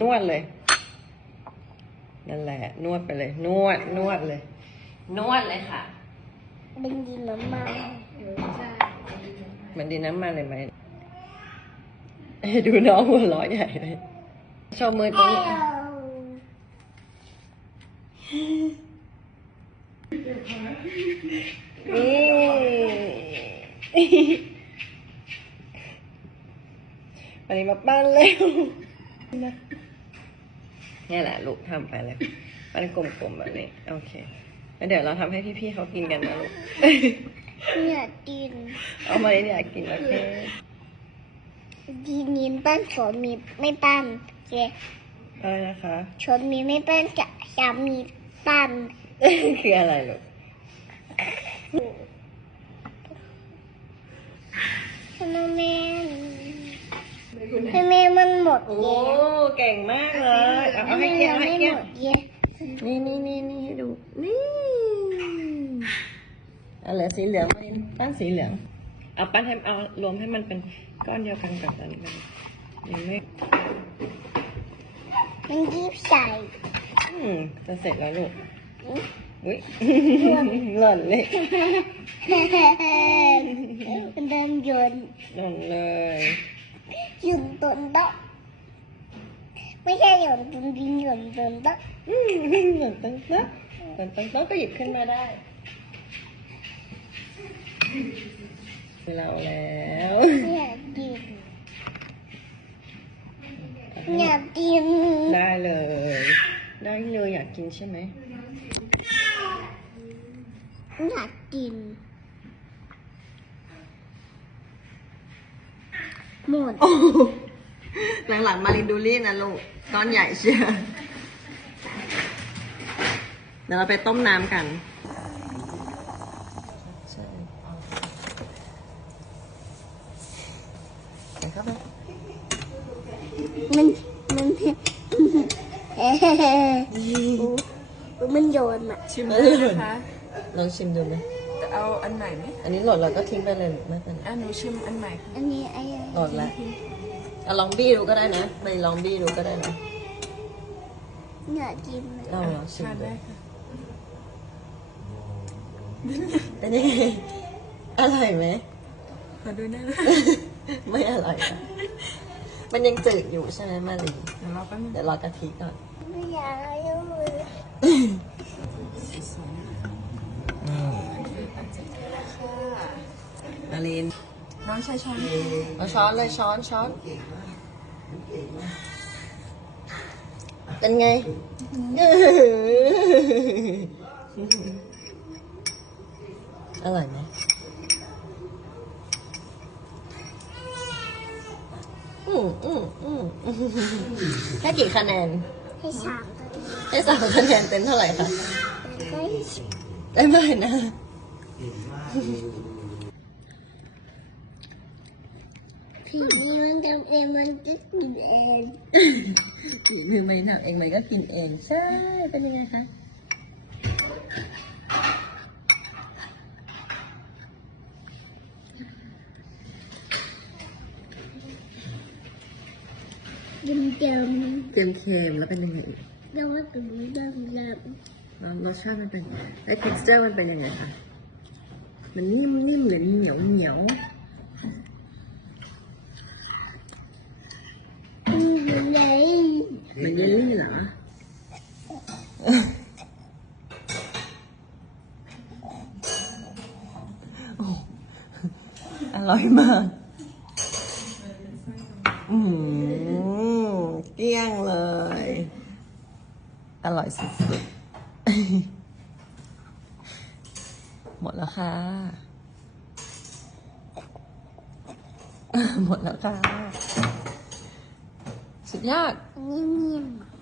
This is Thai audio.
นวดเลย นั่นแหละ นวดไปเลย นวด นวดเลย นวดเลยค่ะ เป็นดินน้ำมันเหมันดีน้ำมันเลยไหมเอ้ยดูน้องหัวเร้อยใหญ่เลยโชว์มือตรงนี้อะนี่ วันนี้มาปั้นเร็วนะนี่แหละลูกทำไปเลยปั้นกลมๆแบบนี้โอเคแล้วเดี๋ยวเราทำให้พี่ๆเขากินกันนะลูกเนี่ยดิน เอามาเนี่ยกินโอเคดินนี้ปั้นชนมีไม่ปั้นเจ๊อะไรนะคะชนมีไม่ปั้นจะสามีปั้นคืออะไรลูก ทำไมแม่ ทำไมมันหมดโอ้เยอะเก่งมากเลยเอาเอาให้เกี้ยงเอาให้เกี้ยงไม่หมดเยอะนี่นี่นี่นี่ให้ดูนี่เอาเหลือสีเหลืองมาดินปั้นสีเหลืองเอาปั้นให้เอารวมให้มันเป็นก้อนเดียวกันกับอันนี้ยังไม่มันยีบใส่ อืมจะเสร็จแล้วลูกอุ้ยหล่นเลยมันเดินโยน หล่นเลย ยืนตนโต๊ะไม่ใช่โยนตนดินโยนตนโต๊ะอืมหล่นตั้งโต๊ะหล่นตั้งโต๊ะก็หยิบขึ้นมาได้เราแล้วเนี่ยดินเนี่ยดินได้เลย ได้เลยอยากกินใช่ไหมอยากกิน หมด โอ้หลังๆมารินดูรี่นะลูกก้อนใหญ่เชียวเดี๋ยวเราไปต้มน้ำกันใช่ใส่เข้าไป มันมันเอ๊ะมันโยนอะชิมได้นะคะ ลองชิมดูไหมจะ เอาอันไหนไหมอันนี้หล่นเราก็ทิ้งไปเลยไม่เป็นไรอะหนูชิมอันไหนอันนี้ไอ้หล่นแล้วเอาลองบี้ดูก็ได้นะไปลองบี้ดูก็ได้นะอยากกินเลยเอาลองชิมทานดูได้ค่ะเป็นยังไงอร่อยไหมขอดูหน้าไม่อร่อยอะมันยังจืดอยู่ใช่ไหมมารีเดี๋ยวเราแป๊บนึงเดี๋ยวรอกะทิก่อนไม่อยากให้ย องใช้ช้อนเอาช้อนเลยช้อนช้อน เป็นไง อร่อยไหมอืมอืมอืมแค่กี่คะแนน ให้สามตัวดีให้สามคะแนนเต็มเท่าไหร่คะ ได้ได้ไหมนะ นี้มันจะเองมันจะกินเองหรือไม่ทำเองไหมก็กินเองใช่เป็นยังไงคะเดิมเดิมเค็มเค็มๆแล้วเป็นยังไงอีกเดิมว่าเป็นเดิมเดิมแล้วรสชาติมันเป็นไอ้ texture มันเป็นยังไงคะมันนิ่มนิ่มหรือเหนียวเหนียว มันเยอะเหรอโอ้อร่อยมาก อืมเกลี้ยงเลย อร่อยสุดๆ หมดแล้วค่ะ หมดแล้วค่ะ Ya. Yemeyeyim.